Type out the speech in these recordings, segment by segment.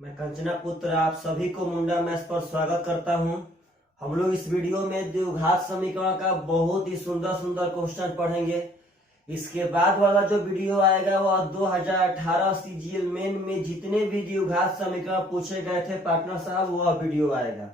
मैं कंचना पुत्र आप सभी को मुंडा मैथ्स पर स्वागत करता हूं। हम लोग इस वीडियो में द्विघात समीकरण का बहुत ही सुंदर सुंदर क्वेश्चन पढ़ेंगे। इसके बाद वाला जो वीडियो आएगा वह 2018 सीजीएल मेन में जितने भी द्विघात समीकरण पूछे गए थे पार्टनर साहब वह वीडियो आएगा।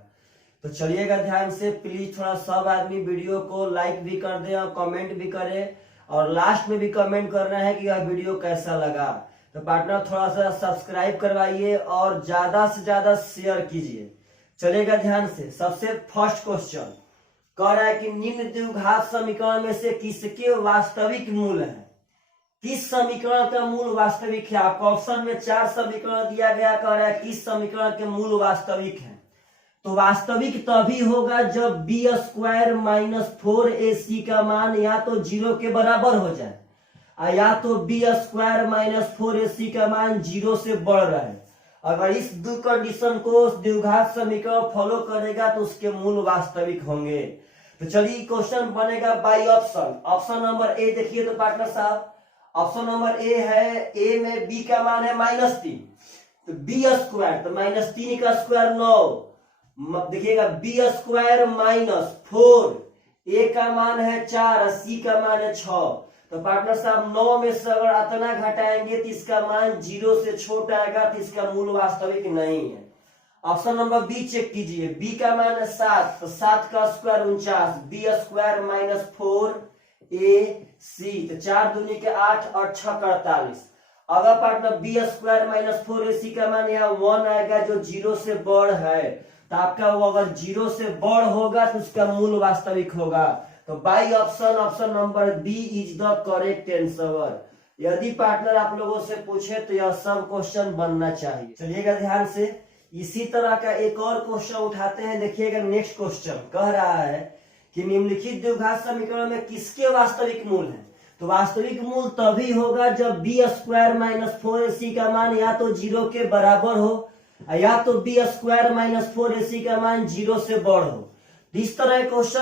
तो चलिएगा ध्यान से, प्लीज थोड़ा सब आदमी वीडियो को लाइक भी कर दे और कमेंट भी करे और लास्ट में भी कमेंट करना है कि यह वीडियो कैसा लगा। तो पार्टनर थोड़ा सा सब्सक्राइब करवाइए और ज्यादा से ज्यादा शेयर कीजिए। चलेगा ध्यान से। सबसे फर्स्ट क्वेश्चन कह रहा है कि निम्न द्विघात समीकरण में से किसके वास्तविक मूल है। किस समीकरण का मूल वास्तविक है। आपको ऑप्शन में 4 समीकरण दिया गया, कह रहा है किस समीकरण के मूल वास्तविक है। तो वास्तविक तभी होगा जब बी स्क्वायर माइनस 4ac का मान या तो 0 के बराबर हो जाए या तो बी स्क्वायर माइनस 4ac का मान 0 से बढ़ रहा है। अगर इस दो कंडीशन को द्विघात समीकरण फॉलो करेगा तो उसके मूल वास्तविक होंगे। तो चलिए क्वेश्चन बनेगा बाय ऑप्शन। ऑप्शन नंबर ए देखिए तो पार्टनर साहब, ऑप्शन नंबर ए है, ए में बी का मान है -3, तो बी स्क्वायर तो -3 का स्क्वायर 9, देखिएगा बी स्क्वायर माइनस 4, ए का मान है 4, सी का मान है 6। तो पार्टनर साहब 9 में से अगर इतना घटाएंगे तो इसका मान 0 से छोटा आएगा, तो इसका मूल वास्तविक नहीं है। ऑप्शन नंबर बी चेक कीजिए, बी का मान है 7, तो 7 का square 49, B square minus 4ac, तो 4 दूनी के 8 और 6 48। अगर partner B square minus 4ac का मान यहाँ 1 आएगा जो 0 से बढ़ है, तो आपका वो अगर 0 से बढ़ होगा तो उसका मूल वास्तविक होगा। तो by option, option number B is the correct answer. यदि पार्टनर आप लोगों से पूछे तो यह सब क्वेश्चन बनना चाहिए। चलिएगा ध्यान से। इसी तरह का एक और क्वेश्चन उठाते हैं। देखिएगा नेक्स्ट क्वेश्चन कह रहा है कि निम्नलिखित द्विघात समीकरण में किसके वास्तविक मूल है। तो वास्तविक मूल तभी होगा जब बी स्क्वायर माइनस 4ac का मान या तो 0 के बराबर हो या तो बी स्क्वायर माइनस 4ac का मान 0 से बढ़ हो। इस तरह के क्वेश्चन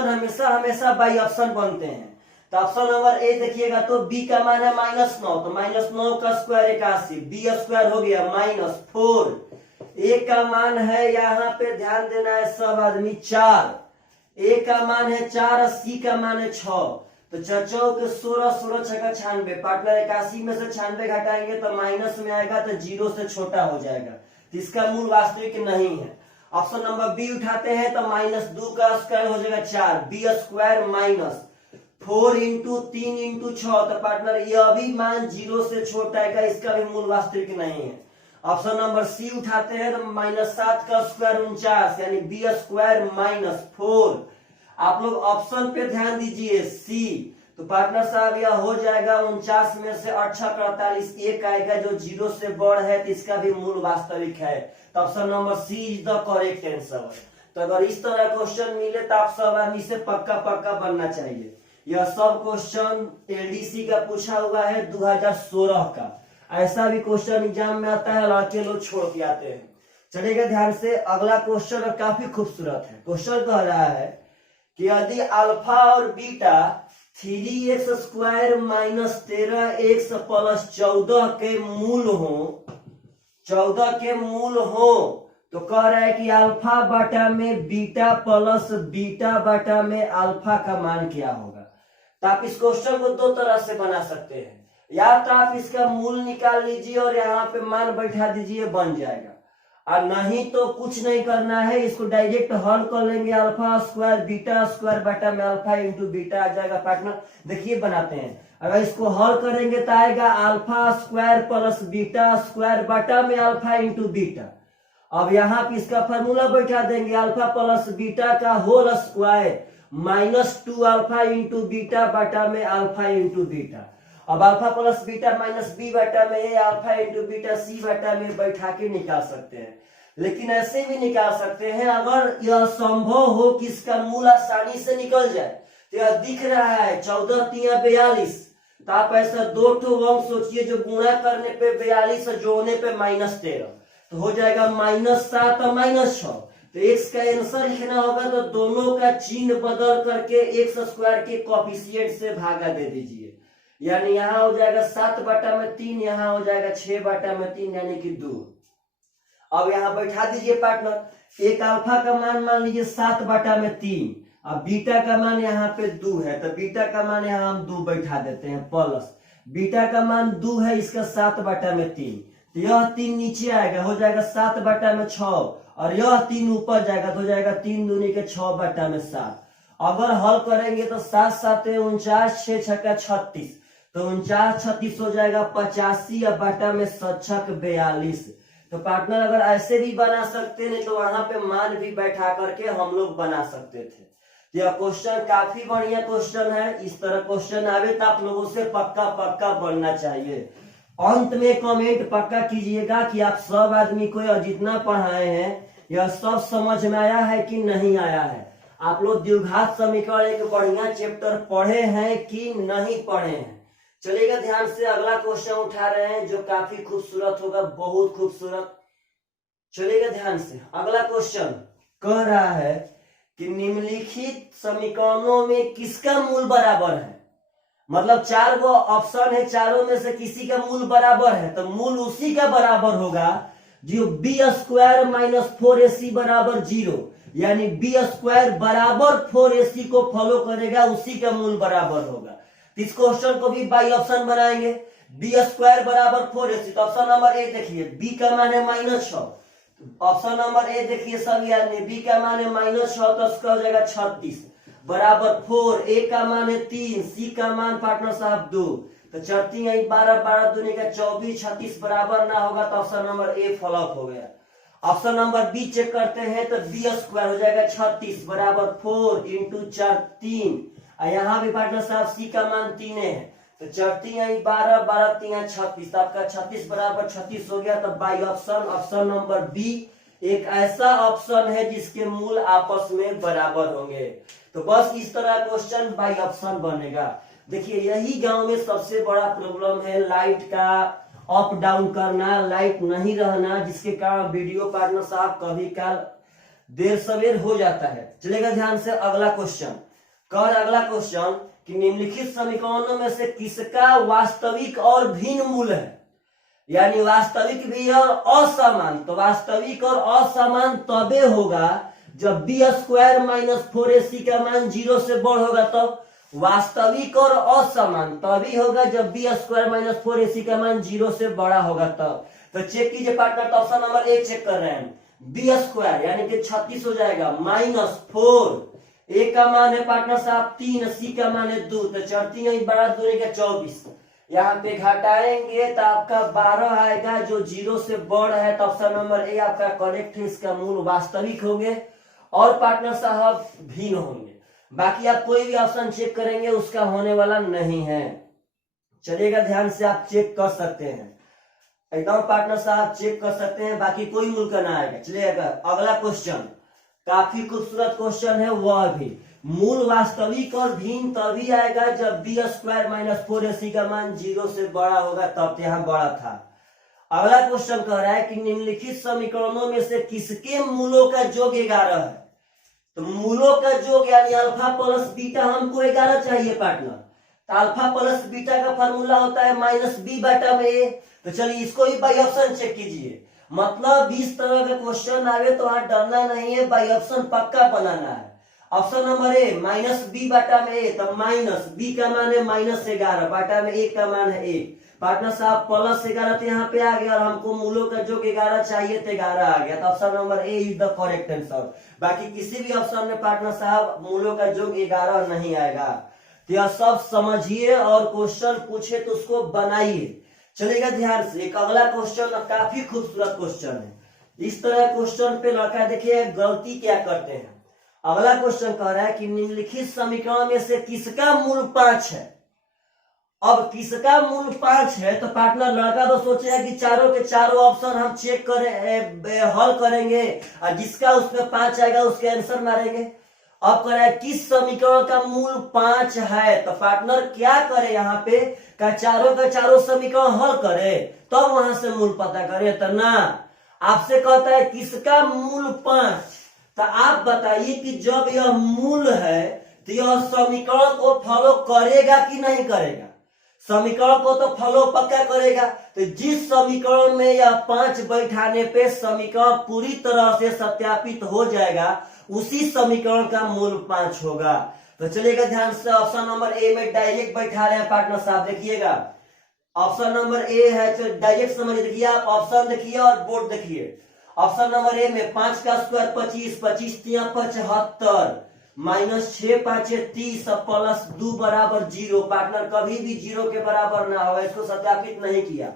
हमेशा बाई ऑप्शन बनते हैं। तो ऑप्शन नंबर ए देखिएगा तो बी का मान है -9, तो -9 का स्क्वायर 81, बी स्क्वायर हो गया -4, ए का मान है यहाँ पे ध्यान देना है सब आदमी 4, ए का मान है 4, सी का मान है 6। तो 4 के 16, 16 6 96, पार्टनर 81 में से 96 घटाएंगे तो माइनस में आएगा तो 0 से छोटा हो जाएगा, तो इसका मूल वास्तविक नहीं है। ऑप्शन नंबर बी उठाते हैं तो -2 का स्क्वायर हो जाएगा 4, B square minus 4 into 3 into 6, तो पार्टनर यह भी मान 0 से छोटा है, इसका भी मूल वास्तविक नहीं है। ऑप्शन नंबर सी उठाते हैं तो -7 का स्क्वायर 49, यानी बी स्क्वायर माइनस 4। आप लोग ऑप्शन पे ध्यान दीजिए सी, तो पार्टनर साहब यह हो जाएगा 49 में से 8 48 एक आएगा जो 0 से बढ़ है, तो इसका भी मूल वास्तविक है। तो option number C is the correct answer. तो अगर इस तरह क्वेश्चन मिले तो आप सब आदमी से पक्का बनना चाहिए। यह सब क्वेश्चन एलडीसी का पूछा हुआ है 2016 का। ऐसा भी क्वेश्चन एग्जाम में आता है, लड़के लोग छोड़ के आते हैं। चलेगा ध्यान से। अगला क्वेश्चन काफी खूबसूरत है। क्वेश्चन कह रहा है कि यदि अल्फा और beta 3x square minus 13x plus 14 के मूल हो, 14 के मूल हो, तो कह रहा है कि अल्फा बटा में बीटा प्लस बीटा बटा में अल्फा का मान क्या होगा। तो आप इस क्वेश्चन को 2 तरह से बना सकते हैं। या तो आप इसका मूल निकाल लीजिए और यहाँ पे मान बैठा दीजिए, बन जाएगा। और नहीं तो कुछ नहीं करना है, इसको डायरेक्ट हल कर लेंगे। अल्फा स्क्वायर बीटा स्क्वायर बटा में अल्फा इंटू बीटा आ जाएगा। पार्टनर देखिए बनाते हैं। अगर इसको हल करेंगे तो आएगा alpha square plus beta square बटा में अल्फा इंटू बीटा। अब यहाँ पे इसका फॉर्मूला बैठा देंगे, अल्फा प्लस बीटा का whole square -2 alpha into beta बटा में अल्फा इंटू बीटा। अब alpha plus beta minus B बटा में A alpha into beta C बटा में बैठा के निकाल सकते हैं। लेकिन ऐसे भी निकाल सकते हैं अगर यह संभव हो कि इसका मूल आसानी से निकल जाए। तो यह दिख रहा है 14 3 42, तो आप ऐसा 2 अंक सोचिए जो गुणा करने पे 42 और जोड़ने पे -13, तो हो जाएगा -7 और -6। तो x का आंसर लिखना होगा तो दोनों का चिन्ह बदल करके x स्क्वायर के कोएफिशिएंट से भागा दे दीजिए। यानी यहाँ हो जाएगा 7 बटा में 3, यहाँ हो जाएगा 6 बटा में 3 यानी कि 2। अब यहाँ बैठा दीजिए पार्टनर। एक अल्फा का मान लीजिए 7/3, अब बीटा का मान यहाँ पे 2 है, तो बीटा का मान यहाँ हम 2 बैठा देते हैं, प्लस बीटा का मान 2 है, इसका 7/3, तो यह 3 नीचे आएगा, हो जाएगा 7/6, और यह 3 ऊपर जाएगा तो हो जाएगा 3 दूनी के 6/7। अगर हल करेंगे तो 7 7 49, 6 6 36, तो 49 36 हो जाएगा 85, और बटा में 42। तो पार्टनर अगर ऐसे भी बना सकते नहीं तो वहां पे मान भी बैठा करके हम लोग बना सकते थे। यह क्वेश्चन काफी बढ़िया क्वेश्चन है, इस तरह क्वेश्चन आवे तो आप लोगों से पक्का बनना चाहिए। अंत में कमेंट पक्का कीजिएगा कि आप सब आदमी को यह जितना पढ़ाए हैं यह सब समझ में आया है कि नहीं आया है। आप लोग द्विघात समीकरण एक बढ़िया चैप्टर पढ़े हैं कि नहीं पढ़े हैं। चलिएगा ध्यान से अगला क्वेश्चन उठा रहे हैं जो काफी खूबसूरत होगा, बहुत खूबसूरत। चलिएगा ध्यान से, अगला क्वेश्चन कह रहा है कि निम्नलिखित समीकरणों में किसका मूल बराबर है। मतलब 4 गो ऑप्शन है, चारों में से किसी का मूल बराबर है, तो मूल उसी का बराबर होगा जो b² - 4ac बराबर 0, यानी b² बराबर 4ac को फॉलो करेगा, उसी का मूल बराबर होगा। इस क्वेश्चन को भी बाई ऑप्शन बनाएंगे, b² बराबर 4ac। तो ऑप्शन नंबर ए देखिए, b का मान है -6, ऑप्शन नंबर ए देखिए सब याद नहीं, b का मान है -6 तो उसका हो जाएगा 36 बराबर 4, a का मान है 3, c का मान पार्टनर साहब 2, तो 4 3 12 12 दूनी का 24, 36 बराबर ना होगा तो ऑप्शन नंबर ए फ्लॉप हो गया। ऑप्शन नंबर बी चेक करते हैं तो b² हो जाएगा 36 बराबर 4 × 4 3, यहाँ भी पार्टनर साहब सी का मान 3 है, तो 4 3 12 12 3 36, आपका 36 बराबर 36 हो गया। तो बाई ऑप्शन नंबर बी एक ऐसा ऑप्शन है जिसके मूल आपस में बराबर होंगे। तो बस इस तरह क्वेश्चन बाई ऑप्शन बनेगा। देखिए यही गांव में सबसे बड़ा प्रॉब्लम है, लाइट का अप डाउन करना, लाइट नहीं रहना, जिसके कारण वीडियो पार्टनर साहब कभी काल देर सवेर हो जाता है। चलेगा ध्यान से अगला क्वेश्चन, अगला क्वेश्चन कि निम्नलिखित समीकरणों में से किसका वास्तविक और भिन्न मूल है, यानी वास्तविक भी और असमान। तो वास्तविक और असमान तबे होगा जब b² - 4ac का मान 0 से बड़ होगा, तब वास्तविक और असमान तभी होगा जब b² - 4ac का मान 0 से बड़ा होगा तब। तो चेक कीजिए पार्टनर, तो ऑप्शन नंबर ए चेक कर रहे हैं, b² यानी कि 36 हो जाएगा -4, a का मान है पार्टनर साहब 3, c का मान है 2, तो 4 3 12 दूनी का 24, यहाँ पे घटाएंगे तो आपका 12 आएगा जो 0 से बड़ है, तो ऑप्शन नंबर ए आपका करेक्ट है। इसका मूल वास्तविक होंगे और पार्टनर साहब भिन्न होंगे, बाकी आप कोई भी ऑप्शन चेक करेंगे उसका होने वाला नहीं है। चलिएगा ध्यान से, आप चेक कर सकते हैं एकदम पार्टनर साहब चेक कर सकते हैं, बाकी कोई मूल का ना आएगा। चलिएगा अगला क्वेश्चन काफी खूबसूरत क्वेश्चन है, वह भी मूल वास्तविक और भिन्न तभी आएगा जब b² - 4ac का मान 0 से बड़ा होगा, तब यहाँ बड़ा था। अगला क्वेश्चन कह रहा है कि निम्नलिखित समीकरणों में से किसके मूलों का योग 11 है। तो मूलों का योग यानी अल्फा प्लस बीटा हमको 11 चाहिए पार्टनर, तो अल्फा प्लस बीटा का फॉर्मूला होता है -b/a। तो चलिए इसको ही बाई ऑप्शन चेक कीजिए, मतलब इस तरह का क्वेश्चन आवे तो वहां डरना नहीं है, बाई ऑप्शन पक्का बनाना है। ऑप्शन नंबर ए -b/a, तो माइनस b का मान है -11 बटा में a का मान है 1, पार्टनर साहब +11 तो यहाँ पे आ गया, और हमको मूलों का जो 11 चाहिए तो 11 आ गया, तो option number A is the correct answer. बाकी किसी भी ऑप्शन में पार्टनर साहब मूलों का जो 11 नहीं आएगा। तो यह सब समझिए और क्वेश्चन पूछे तो उसको बनाइए। चलेगा ध्यान से, एक अगला क्वेश्चन काफी खूबसूरत क्वेश्चन है। इस तरह क्वेश्चन पे लड़का देखिए गलती क्या करते हैं। अगला क्वेश्चन कह रहा है कि निम्नलिखित समीकरण में से किसका मूल 5 है। अब किसका मूल 5 है, तो पार्टनर लड़का तो सोचेगा कि चारों के चारों ऑप्शन हम चेक करें, हल करेंगे, और जिसका उसमें 5 आएगा उसके आंसर मारेंगे। अब कह रहा है किस समीकरण का मूल 5 है, तो पार्टनर क्या करे यहाँ पे, का चारों समीकरण हल करे तब वहां से मूल पता करे, तो ना आपसे कहता है किसका मूल 5। तो आप बताइए कि जब यह मूल है तो यह समीकरण को फॉलो करेगा कि नहीं करेगा। समीकरण को तो फॉलो पक्का करेगा। तो जिस समीकरण में यह 5 बैठाने पे समीकरण पूरी तरह से सत्यापित हो जाएगा, उसी समीकरण का मूल 5 होगा। तो चलिएगा ध्यान से, ऑप्शन नंबर ए में डायरेक्ट बैठा रहे हैं पार्टनर साहब, देखिएगा ऑप्शन नंबर ए है, तो डायरेक्ट समझ देखिए, आप ऑप्शन देखिए और बोर्ड देखिए। ऑप्शन नंबर ए में 5 का स्क्वायर 25, 25 तिया 75, माइनस 6 5 30 प्लस 2 बराबर 0। पार्टनर कभी भी 0 के बराबर ना होगा, इसको सत्यापित नहीं किया।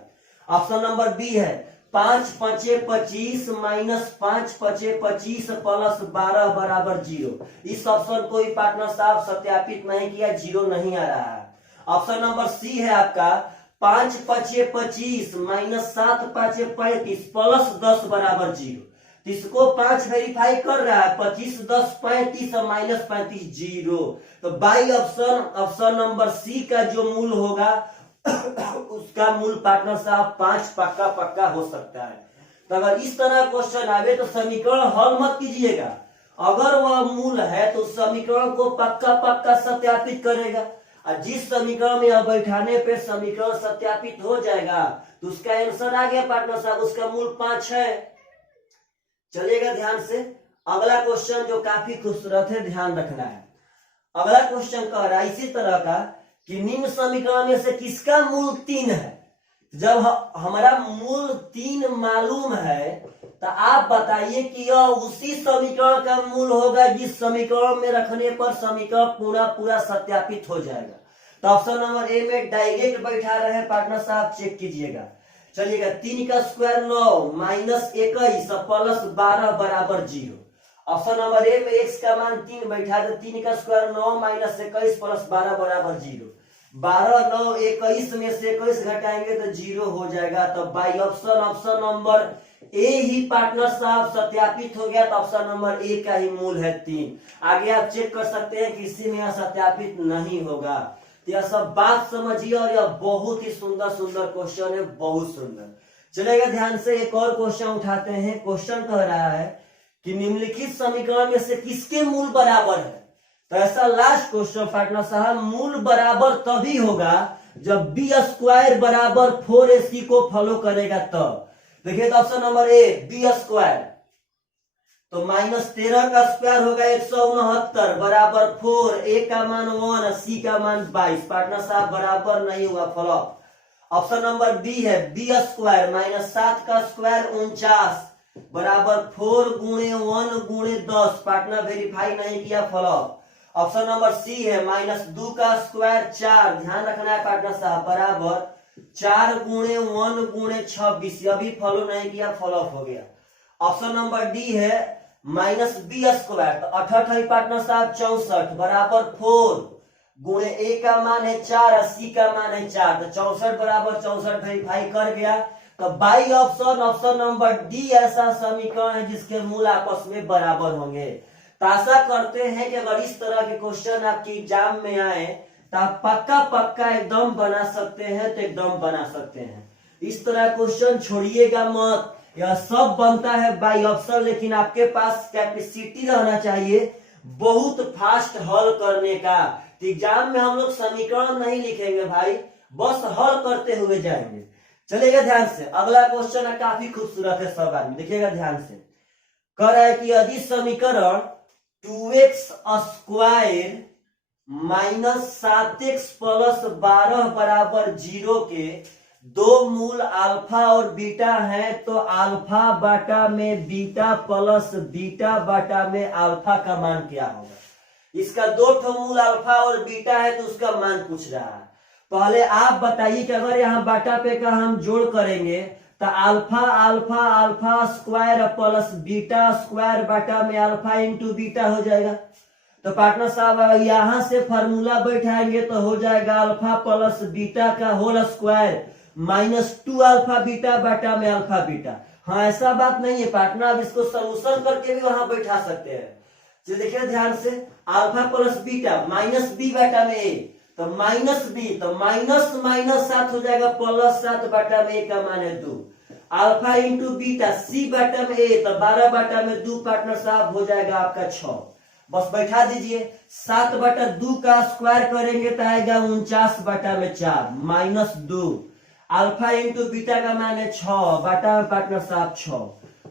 ऑप्शन नंबर बी है 5 5 25 माइनस 5 5 25 प्लस 12 बराबर 0। इस ऑप्शन को ही पार्टनर साहब सत्यापित नहीं किया, 0 नहीं आ रहा है। ऑप्शन नंबर सी है आपका 5 5 25 माइनस 7 5 35 प्लस 10 बराबर 0। इसको 5 वेरीफाई कर रहा है, 25 10 35 और माइनस 35 0। तो बाई ऑप्शन नंबर सी का जो मूल होगा उसका मूल पार्टनर साहब 5 पक्का पक्का हो सकता है। तो अगर इस तरह क्वेश्चन आवे तो समीकरण हल मत कीजिएगा, अगर वह मूल है तो समीकरण को पक्का पक्का सत्यापित करेगा, और जिस समीकरण में यह बैठाने पे समीकरण सत्यापित हो जाएगा तो उसका आंसर आ गया पार्टनर साहब, उसका मूल 5 है। चलिएगा ध्यान से, अगला क्वेश्चन जो काफी खूबसूरत है, ध्यान रखना है। अगला क्वेश्चन कह रहा है इसी तरह का कि निम्न समीकरण में से किसका मूल 3 है। जब हमारा मूल 3 मालूम है तो आप बताइए कि यह उसी समीकरण का मूल होगा जिस समीकरण में रखने पर समीकरण पूरा सत्यापित हो जाएगा। तो ऑप्शन नंबर ए में डायरेक्ट बैठा रहे हैं पार्टनर साहब, चेक कीजिएगा। चलिएगा 3 का स्क्वायर 9 माइनस 21 प्लस 12 बराबर 0। ऑप्शन नंबर ए में x का मान 3 बैठा दे, 3 का स्क्वायर 9 माइनस 21 प्लस 12 बराबर 0। 12 9 21 में से 21 घटाएंगे तो 0 हो जाएगा। तो by option number A he partner साहब सत्यापित हो गया। तो ऑप्शन नंबर ए का ही मूल है 3। आगे आप चेक कर सकते हैं कि इसी में यह सत्यापित नहीं होगा। तो यह सब बात समझिए, और यह बहुत ही सुंदर क्वेश्चन है, बहुत सुंदर। चलेगा ध्यान से, एक और क्वेश्चन उठाते हैं। क्वेश्चन कह रहा है कि निम्नलिखित समीकरण में से किसके मूल बराबर है। तो ऐसा लास्ट क्वेश्चन पार्टनर साहब, मूल बराबर तभी होगा जब बी स्क्वायर बराबर 4ac को फॉलो करेगा तब। देखिए तो option number A B square, तो माइनस 13 का स्क्वायर होगा 169 बराबर 4, ए का मान 1, सी का मान 22। पार्टनर साहब बराबर नहीं हुआ, फ्लॉप। ऑप्शन नंबर बी है बी स्क्वायर माइनस 7 का स्क्वायर 49 बराबर 4 गुणे 1 गुणे 10। पार्टनर वेरीफाई नहीं किया, फ्लॉप। ऑप्शन नंबर सी है माइनस 2 का स्क्वायर 4, ध्यान रखना है पार्टनर साहब, बराबर 4 गुणे 1 गुणे 26। अभी फॉलो नहीं किया, फ्लॉप हो गया। ऑप्शन नंबर डी है माइनस बी स्क्वायर, तो 68 पार्टनर साहब 64 बराबर 4 गुणे ए का मान है 4 और सी का मान है 4। तो 64 बराबर 64 वेरीफाई कर गया। तो बाई ऑप्शन नंबर डी ऐसा समीकरण है जिसके मूल आपस में बराबर होंगे। तो आशा करते हैं कि अगर इस तरह के क्वेश्चन आपके एग्जाम में आए तो आप पक्का एकदम बना सकते हैं, तो एकदम बना सकते हैं। इस तरह क्वेश्चन छोड़िएगा मत, यह सब बनता है बाई ऑप्शन, लेकिन आपके पास कैपेसिटी रहना चाहिए बहुत फास्ट हल करने का। तो एग्जाम में हम लोग समीकरण नहीं लिखेंगे भाई, बस हल करते हुए जाएंगे। चलिएगा ध्यान से, अगला क्वेश्चन है काफी खूबसूरत है, सब आदमी देखिएगा ध्यान से। कह रहा है कि यदि समीकरण 2x square minus 7x plus 12 बराबर 0 के दो मूल अल्फा और बीटा हैं, तो अल्फा बाटा में बीटा प्लस बीटा बाटा में अल्फा का मान क्या होगा। इसका 2 मूल अल्फा और बीटा है तो उसका मान पूछ रहा है। पहले आप बताइए कि अगर यहाँ बाटा पे का हम जोड़ करेंगे तो alpha alpha alpha square plus beta square बाटा में अल्फा इंटू बीटा हो जाएगा। तो पार्टनर साहब यहाँ से फार्मूला बैठाएंगे तो हो जाएगा अल्फा प्लस बीटा का whole square minus 2 alpha beta बाटा में अल्फा बीटा। हाँ ऐसा बात नहीं है पार्टनर, आप इसको सोल्यूशन करके भी वहां बैठा सकते हैं। तो देखिए ध्यान से, alpha plus beta minus B बाटा में ए, तो माइनस बी, तो माइनस माइनस 7 हो जाएगा प्लस 7 बाटा में ए का मान है 2। अल्फा इंटू बीटा सी बाटा में ए, तो 12 बाटा में 2 पार्टनर साहब हो जाएगा आपका 6। बस बैठा दीजिए। 7/2 का स्क्वायर करेंगे तो आएगा 49/4 -2। अल्फा इंटू बीटा का मान है 6, बाटा में पार्टनर साहब 6।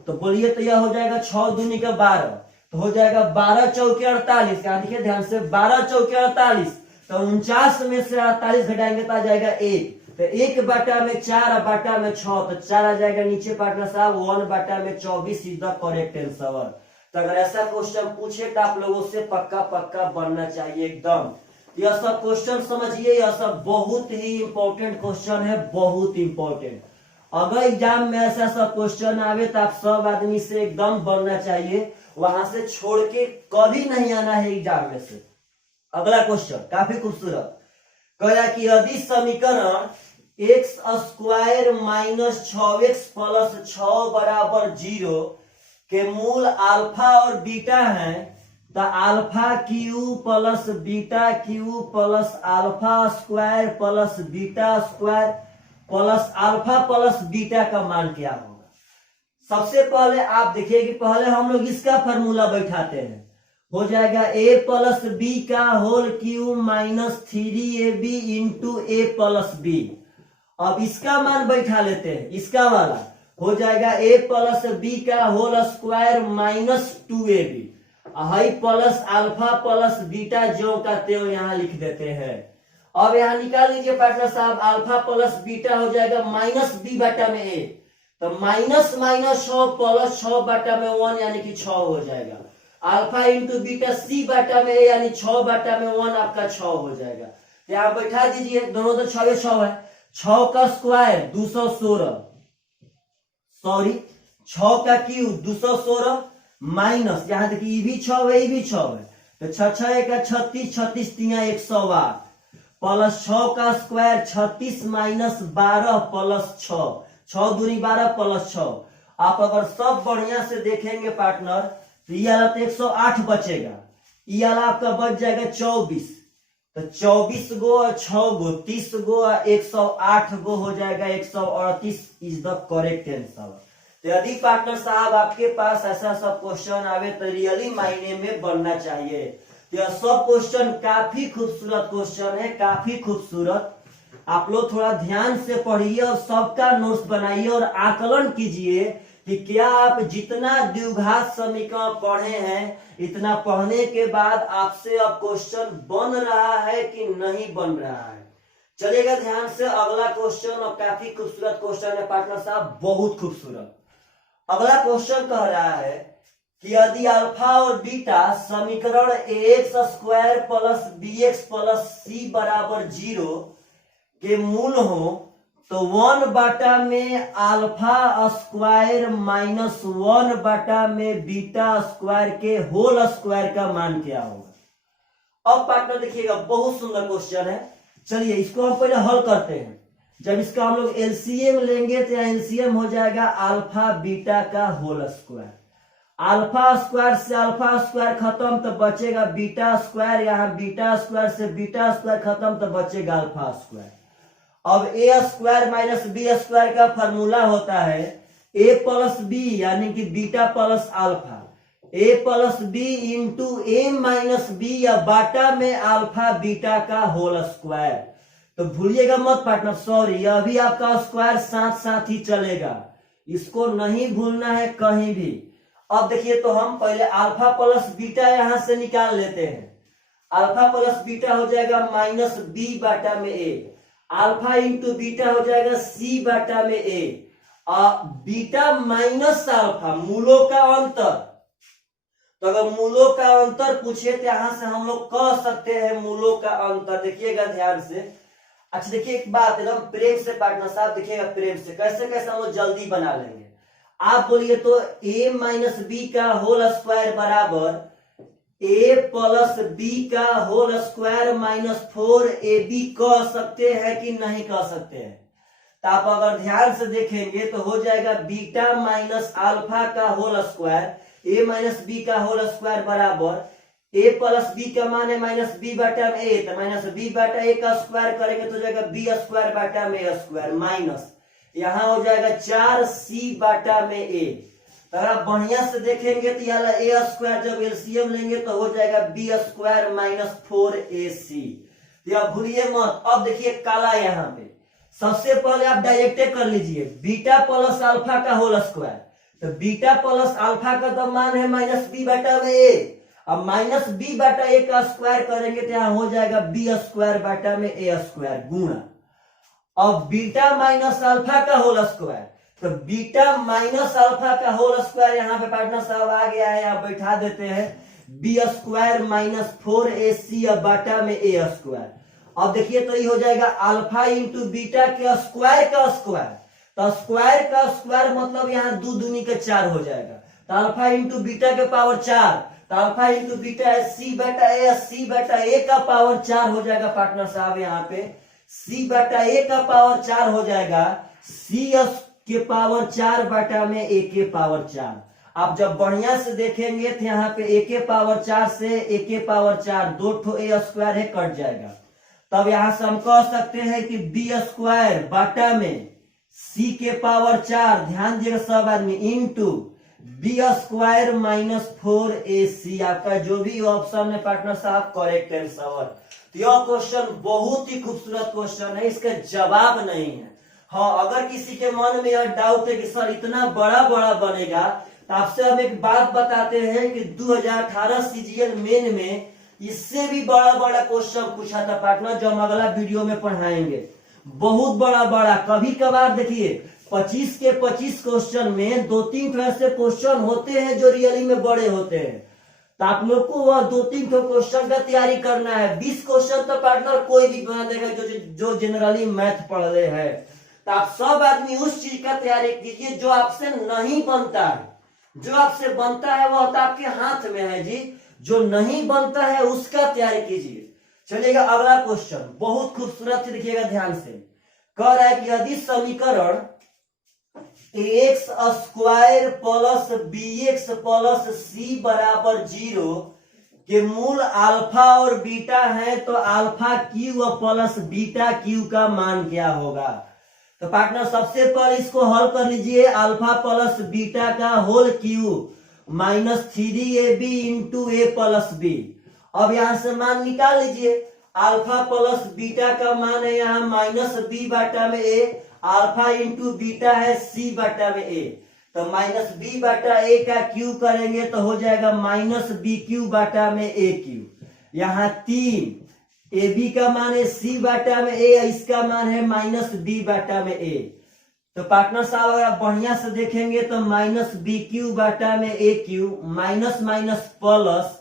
तो बोलिए तो यह हो जाएगा 6 दूनी का 12, तो हो जाएगा 12 चौके 48। क्या देखिए ध्यान से, 12 चौके 48, तो 49 में से 48 घटाएंगे तो आ जाएगा 1। तो 1/4 बाटा में 6, तो 4 आ जाएगा नीचे पार्टनर साहब। 1/24 इज द करेक्ट आंसर। तो अगर ऐसा क्वेश्चन पूछे तो आप लोगों से पक्का पक्का बनना चाहिए एकदम। यह सब क्वेश्चन समझिए, यह सब बहुत ही इंपॉर्टेंट क्वेश्चन है, बहुत इंपॉर्टेंट। अगर एग्जाम में ऐसा सब क्वेश्चन आवे तो आप सब आदमी से एकदम बनना चाहिए, वहां से छोड़ के कभी नहीं आना है एग्जाम में से। अगला क्वेश्चन काफी खूबसूरत, कहा कि यदि समीकरण x² माइनस 6x प्लस 6 बराबर 0 के मूल अल्फा और बीटा है, तो alpha q plus beta Q plus alpha square plus beta square plus alpha plus beta का मान क्या होगा। सबसे पहले आप देखिए कि पहले हम लोग इसका फॉर्मूला बैठाते हैं। हो जाएगा a प्लस बी का whole cube minus 3ab into a plus B. अब इसका मान बैठा लेते हैं, इसका वाला हो जाएगा a प्लस बी का होल स्क्वायर माइनस 2ab। हाई प्लस अल्फा प्लस बीटा जो का त्यों यहाँ लिख देते हैं। अब यहाँ निकाल लीजिए पार्टनर साहब, अल्फा प्लस बीटा हो जाएगा माइनस बी बटा में a, तो माइनस माइनस 6 प्लस 6 बटा में 1 यानी कि 6 हो जाएगा। अल्फा इंटू बीटा सी बटा में a यानी 6 बटा में 1 आपका 6 हो जाएगा। यहाँ बैठा दीजिए, दोनों तो 6 है। 6 का स्क्वायर 216, सॉरी 6 का क्यूब 216 माइनस, यहाँ देखिए ये भी 6 है, ये भी 6 है, तो 6 का 36, 36 तिया 108 प्लस 6 का स्क्वायर 36 माइनस 12 प्लस 6, 6 दूनी 12 प्लस 6। आप अगर सब बढ़िया से देखेंगे पार्टनर तो ये वाला तो 108 बचेगा, ये वाला आपका बच जाएगा 24, तो 24 गो और 6 गो 30 गो और 108 गो हो जाएगा 138 इज द करेक्ट आंसर। तो यदि पार्टनर साहब आपके पास ऐसा सब क्वेश्चन आवे तो रियली मायने में बनना चाहिए। तो यह सब क्वेश्चन काफी खूबसूरत क्वेश्चन है, काफी खूबसूरत। आप लोग थोड़ा ध्यान से पढ़िए और सबका नोट्स बनाइए और आकलन कीजिए कि क्या आप जितना द्विघात समीकरण पढ़े हैं, इतना पढ़ने के बाद आपसे अब क्वेश्चन बन रहा है कि नहीं बन रहा है। चलिएगा ध्यान से, अगला क्वेश्चन और काफी खूबसूरत क्वेश्चन है पार्टनर साहब, बहुत खूबसूरत। अगला क्वेश्चन कह रहा है कि यदि अल्फा और बीटा समीकरण ax² plus bx plus c बराबर 0 के मूल हो तो 1 बटा में अल्फा स्क्वायर माइनस 1 बटा में बीटा स्क्वायर के होल स्क्वायर का मान क्या होगा। अब पार्टनर देखिएगा, बहुत सुंदर क्वेश्चन है। चलिए इसको हम पहले हल करते हैं। जब इसका हम लोग एलसीएम लेंगे तो एलसीएम हो जाएगा अल्फा बीटा का होल स्क्वायर। अल्फा स्क्वायर से अल्फा स्क्वायर खत्म तो बचेगा बीटा स्क्वायर, यहाँ बीटा स्क्वायर से बीटा स्क्वायर खत्म तो बचेगा अल्फा स्क्वायर। अब ए स्क्वायर माइनस बी स्क्वायर का फॉर्मूला होता है ए प्लस बी यानी कि बीटा प्लस अल्फा, ए प्लस बी इंटू ए माइनस बी या बाटा में अल्फा बीटा का होल स्क्वायर। तो भूलिएगा मत पार्टनर, सॉरी यह भी आपका स्क्वायर साथ साथ ही चलेगा, इसको नहीं भूलना है कहीं भी। अब देखिए तो हम पहले अल्फा प्लस बीटा यहां से निकाल लेते हैं। अल्फा प्लस बीटा हो जाएगा माइनस बी बाटा में ए, अल्फा इंटू बीटा हो जाएगा सी बाटा में ए, बीटा माइनस अल्फा मूलों का अंतर। तो अगर मूलों का अंतर पूछे तो यहां से हम लोग कह सकते हैं मूलों का अंतर। देखिएगा ध्यान से। अच्छा देखिए एक बात एकदम प्रेम से पार्टनर साहब, देखिएगा प्रेम से, कैसे कैसे हम लोग जल्दी बना लेंगे। आप बोलिए तो a माइनस बी का होल स्क्वायर बराबर a प्लस बी का होल स्क्वायर माइनस 4ab कह सकते हैं कि नहीं कह सकते हैं। तो आप अगर ध्यान से देखेंगे तो हो जाएगा बीटा माइनस अल्फा का whole square, a minus B का होल स्क्वायर बराबर a प्लस बी का मान है माइनस बी बाटा में a, तो माइनस बी बाटा a का स्क्वायर करेंगे तो जाएगा बी स्क्वायर बाटा में a स्क्वायर माइनस यहाँ हो जाएगा 4c बाटा में a। अगर आप बढ़िया से देखेंगे तो यहाँ ए स्क्वायर जब एलसीएम लेंगे तो हो जाएगा बी स्क्वायर माइनस 4ac। तो आप भूलिए मत। अब देखिए काला यहाँ पे सबसे पहले आप डायरेक्टे कर लीजिए बीटा प्लस अल्फा का होल स्क्वायर। तो बीटा प्लस अल्फा का तो मान है माइनस बी बटा में ए। अब माइनस बी बटा ए का स्क्वायर करेंगे तो यहाँ हो जाएगा बी स्क्वायर बटा में ए स्क्वायर गुणा। अब बीटा माइनस अल्फा का होल स्क्वायर, तो बीटा माइनस अल्फा का होल स्क्वायर यहाँ पे पार्टनर साहब आ गया है, यहाँ बैठा देते हैं बी स्क्वायर माइनस 4ac बटा में ए स्क्वायर। अब देखिए तो ये हो जाएगा अल्फा इंटू बीटा के स्क्वायर का स्क्वायर। तो स्क्वायर का स्क्वायर मतलब यहाँ 2 दूनी के 4 हो जाएगा। तो अल्फा इंटू बीटा के पावर 4, तो अल्फा इंटू बीटा है सी बटा ए का पावर 4 हो जाएगा पार्टनर साहब। यहाँ पे सी बटा ए का पावर 4 हो जाएगा सी के पावर 4 बटा में ए के पावर 4। आप जब बढ़िया से देखेंगे तो यहाँ पे ए के पावर 4 से ए के पावर 4 दो ठो ए स्क्वायर है कट जाएगा। तब यहां से हम कह सकते हैं कि बी स्क्वायर बटा में सी के पावर 4, ध्यान दिएगा सब आदमी, into B square minus 4ac। आपका जो भी ऑप्शन है पार्टनर साहब करेक्ट है सवाल। तो यह क्वेश्चन बहुत ही खूबसूरत क्वेश्चन है, इसका जवाब नहीं है। हाँ, अगर किसी के मन में यह डाउट है कि सर इतना बड़ा बड़ा बनेगा, तो आपसे हम एक बात बताते हैं कि 2018 सीजीएल मेन में इससे भी बड़ा बड़ा क्वेश्चन पूछा था पार्टनर, जो हम अगला वीडियो में पढ़ाएंगे। बहुत बड़ा बड़ा, कभी कभार देखिए 25 के 25 क्वेश्चन में 2-3 ऐसे क्वेश्चन होते हैं जो रियली में बड़े होते हैं। तो आप लोग को वह 2-3 क्वेश्चन का तैयारी करना है। 20 क्वेश्चन तो पार्टनर कोई भी बना देगा जो जनरली मैथ पढ़ रहे हैं। तो आप सब आदमी उस चीज का तैयारी कीजिए जो आपसे नहीं बनता है। जो आपसे बनता है वो तो आपके हाथ में है जी, जो नहीं बनता है उसका तैयारी कीजिए। चलिएगा अगला क्वेश्चन, बहुत खूबसूरत देखिएगा ध्यान से। कह रहा है कि यदि समीकरण x square plus b x plus c बराबर 0 के मूल अल्फा और बीटा है तो alpha q plus beta q का मान क्या होगा। तो पार्टनर सबसे पहले इसको हल कर लीजिए। अल्फा प्लस बीटा का whole cube minus 3ab into A plus B. अब यहां से मान निकाल लीजिए। अल्फा प्लस बीटा का मान है यहाँ माइनस बी बटा में ए, अल्फा इंटू बीटा है सी बटा में ए। तो माइनस बी बटा ए का क्यू करेंगे तो हो जाएगा माइनस बी क्यू बटा में ए क्यू। यहाँ 3 ए बी का मान है सी बटा में ए, इसका मान है माइनस बी बटा में ए। तो पार्टनर साहब अगर आप बढ़िया से देखेंगे तो माइनस बी क्यू बटा में A cube minus minus plus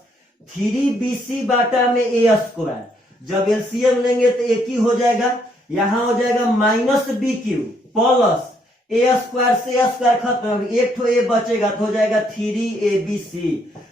3bc बटा में ए स्क्वायर। जब एलसीएम लेंगे तो एक ही हो जाएगा। यहाँ हो जाएगा माइनस बी क्यू प्लस ए स्क्वायर से ए स्क्वायर खत्म, एक ठो ए बचेगा तो हो जाएगा 3abc।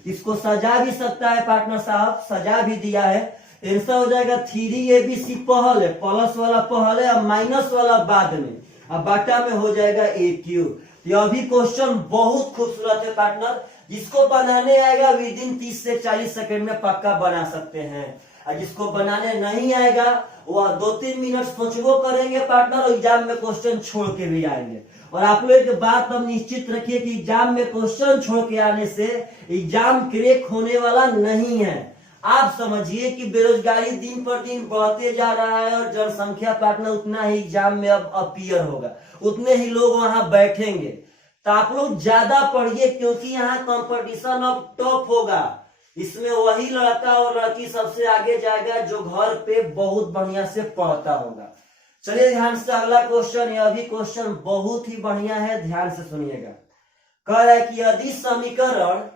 इसको सजा भी सकता है पार्टनर साहब, सजा भी दिया है। आंसर हो जाएगा 3abc पहले, प्लस वाला पहले और माइनस वाला बाद में, अब बाटा में हो जाएगा ए क्यू। यह भी क्वेश्चन बहुत खूबसूरत है पार्टनर, जिसको बनाने आएगा विद इन 30 से 40 सेकंड में पक्का बना सकते हैं। और जिसको बनाने नहीं आएगा वह 2-3 मिनट सोचबो करेंगे पार्टनर, और एग्जाम में क्वेश्चन छोड़ के भी आएंगे। और आप लोग एक बात हम निश्चित रखिए कि एग्जाम में क्वेश्चन छोड़ के आने से एग्जाम क्रैक होने वाला नहीं है। आप समझिए कि बेरोजगारी दिन पर दिन बढ़ते जा रहा है और जनसंख्या पार्टनर उतना ही एग्जाम में अब अपीयर होगा, उतने ही लोग वहां बैठेंगे। तो आप लोग ज्यादा पढ़िए, क्योंकि यहाँ कंपटीशन अब टफ होगा। इसमें वही लड़का और लड़की सबसे आगे जाएगा जो घर पे बहुत बढ़िया से पढ़ता होगा। चलिए ध्यान से अगला क्वेश्चन, यह भी क्वेश्चन बहुत ही बढ़िया है, ध्यान से सुनिएगा। कह रहा है कि यदि समीकरण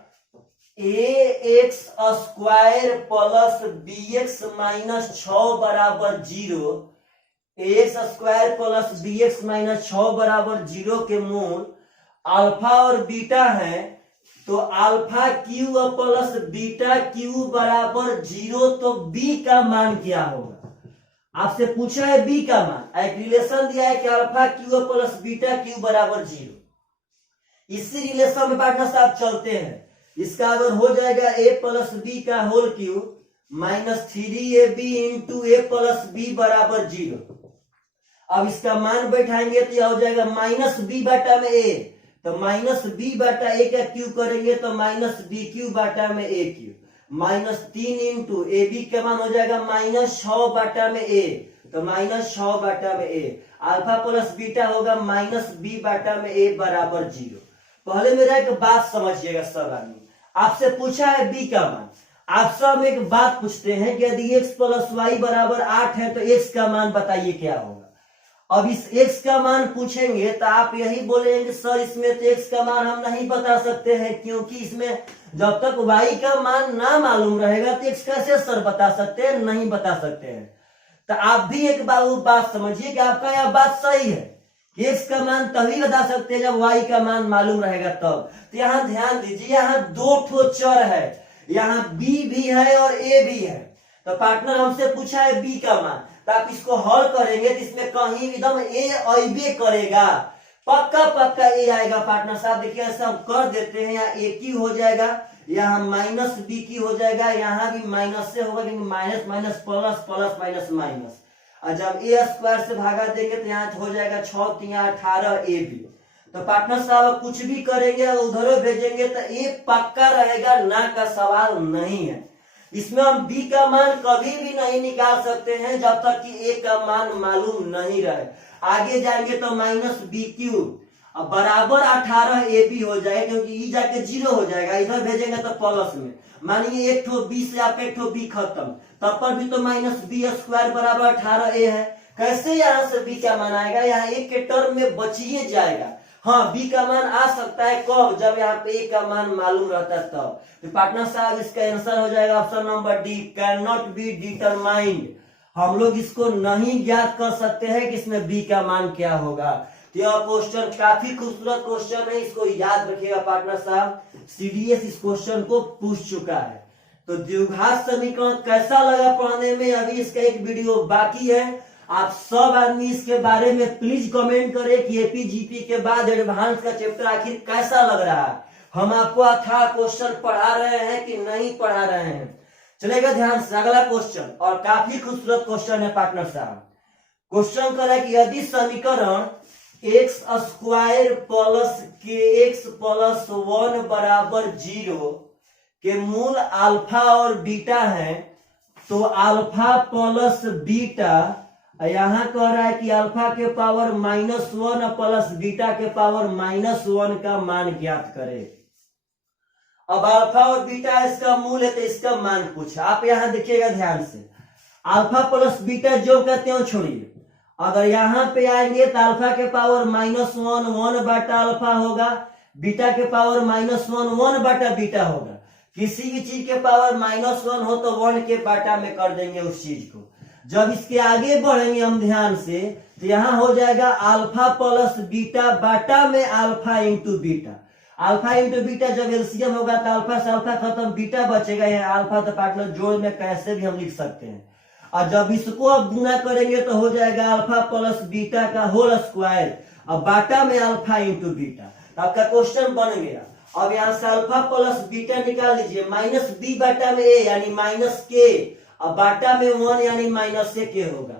ax square plus bx minus 6 बराबर 0, ax square plus bx minus 6 बराबर 0 के मूल अल्फा और बीटा है तो alpha q plus beta Q बराबर 0, तो b का मान क्या होगा। आपसे पूछा है b का मान, एक रिलेशन दिया है कि alpha q plus beta Q बराबर 0। इसी रिलेशन में पार्टनर साहब चलते हैं। इसका अगर हो जाएगा a प्लस बी का whole cube minus 3ab into A plus B बराबर 0। अब इसका मान बैठाएंगे तो यह हो जाएगा माइनस बी बटा में ए, तो माइनस बी बटा ए का क्यूब करेंगे तो माइनस बी क्यूब बटा में A cube, minus 3 into A B का मान हो जाएगा माइनस 6 बटा में ए, तो माइनस 6 बटा में ए, अल्फा प्लस बीटा होगा माइनस बी बटा में ए बराबर 0। पहले मेरा एक बात समझिएगा सब आदमी, आपसे पूछा है बी का मान, आप सब एक बात पूछते हैं कि यदि x प्लस वाई बराबर 8 है तो x का मान बताइए क्या होगा। अब इस x का मान पूछेंगे तो आप यही बोलेंगे सर इसमें तो x का मान हम नहीं बता सकते हैं, क्योंकि इसमें जब तक y का मान ना मालूम रहेगा तो x कैसे सर बता सकते हैं, नहीं बता सकते हैं। तो आप भी एक बात समझिए कि आपका यह बात सही है कि x का मान तभी बता सकते हैं जब y का मान मालूम रहेगा तब। तो यहाँ ध्यान दीजिए, यहाँ दो ठो चर है, यहाँ b भी है और a भी है। तो पार्टनर हमसे पूछा है b का मान, तो आप इसको हल करेंगे तो इसमें कहीं एकदम a अइबे करेगा, पक्का पक्का a आएगा। पार्टनर साहब देखिए ऐसा हम कर देते हैं, यहाँ a की हो जाएगा, यहाँ माइनस बी की हो जाएगा, यहाँ भी माइनस से होगा क्योंकि minus minus plus plus minus minus, और जब ए स्क्वायर से भागा देंगे तो यहाँ हो जाएगा 6 3 18 ए बी। तो पार्टनर साहब कुछ भी करेंगे और उधर भेजेंगे तो ए पक्का रहेगा, ना का सवाल नहीं है। इसमें हम बी का मान कभी भी नहीं निकाल सकते हैं जब तक कि ए का मान मालूम नहीं रहे। आगे जाएंगे तो माइनस बी क्यूब अब बराबर 18 ए बी हो जाएगा, क्योंकि ई जाके 0 हो जाएगा, इधर भेजेंगे तो प्लस में। मानिए एक ठो बी से आप एक ठो बी खत्म, तब पर भी तो माइनस बी स्क्वायर बराबर 18 ए है। कैसे यहाँ से बी का मान आएगा, यहाँ एक के टर्म में बचिए जाएगा। हाँ बी का मान आ सकता है कब, जब यहाँ पे ए का मान मालूम रहता है तब। तो पार्टनर साहब इसका आंसर हो जाएगा option number D, can not be determined. हम लोग इसको नहीं ज्ञात कर सकते हैं कि इसमें बी का मान क्या होगा। तो यह क्वेश्चन काफी खूबसूरत क्वेश्चन है, इसको याद रखिएगा पार्टनर साहब, सीडीएस इस क्वेश्चन को पूछ चुका है। तो द्विघात समीकरण कैसा लगा पढ़ने में, अभी इसका एक वीडियो बाकी है। आप सब आदमी इसके बारे में प्लीज कमेंट करें कि एपीजीपी के बाद एडवांस का चैप्टर आखिर कैसा लग रहा है, हम आपको अथाह क्वेश्चन पढ़ा रहे हैं कि नहीं पढ़ा रहे हैं। चलेगा ध्यान से अगला क्वेश्चन, और काफी खूबसूरत क्वेश्चन है पार्टनर साहब। क्वेश्चन कर रहा है कि यदि समीकरण एक्स स्क्वायर प्लस के एक्स प्लस 1 बराबर 0 के मूल अल्फा और बीटा है, तो अल्फा प्लस बीटा, यहाँ कह रहा है कि अल्फा के पावर -1 प्लस बीटा के पावर -1 का मान ज्ञात करे। अब अल्फा और बीटा इसका मूल है तो इसका मान पूछा। आप यहाँ देखिएगा ध्यान से, अल्फा प्लस बीटा जो कहते हो छोड़िए, अगर यहाँ पे आएंगे तो अल्फा के पावर -1 1 बटा अल्फा होगा, बीटा के पावर -1 1 बटा बीटा होगा। किसी भी चीज के पावर -1 हो तो 1 के बाटा में कर देंगे उस चीज को। जब इसके आगे बढ़ेंगे हम ध्यान से, तो यहाँ हो जाएगा अल्फा प्लस बीटा बाटा में alpha into beta. Alpha into beta जब एलसीएम होगा तो अल्फा से अल्फा खत्म, बीटा बचेगा, यहाँ अल्फा तो पार्टनर जोड़ में कैसे भी हम लिख सकते हैं। और जब इसको अब गुना करेंगे तो हो जाएगा अल्फा प्लस बीटा का होल स्क्वायर, अब बाटा में अल्फा इंटू बीटा। तो आपका क्वेश्चन बन गया। अब यहाँ से अल्फा प्लस बीटा निकाल लीजिए, माइनस बी बाटा में ए यानी माइनस के, अब बाटा में 1 यानी माइनस से के होगा।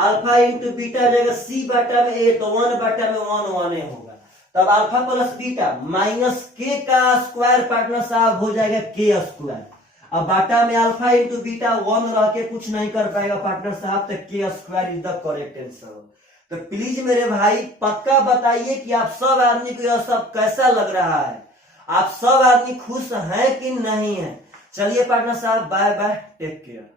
अल्फा इंटू बीटा जाएगा सी बाटा में ए, तो 1 बाटा में 1 1 ए होगा। तब अल्फा प्लस बीटा माइनस के का स्क्वायर पार्टनर साहब हो जाएगा के स्क्वायर। अब बाटा में अल्फा इंटू बीटा 1 रह के कुछ नहीं कर पाएगा पार्टनर साहब, तो के square is the correct answer. तो प्लीज मेरे भाई पक्का बताइए कि आप सब आदमी को यह सब कैसा लग रहा है, आप सब आदमी खुश हैं कि नहीं है। चलिए पार्टनर साहब बाय बाय, टेक केयर।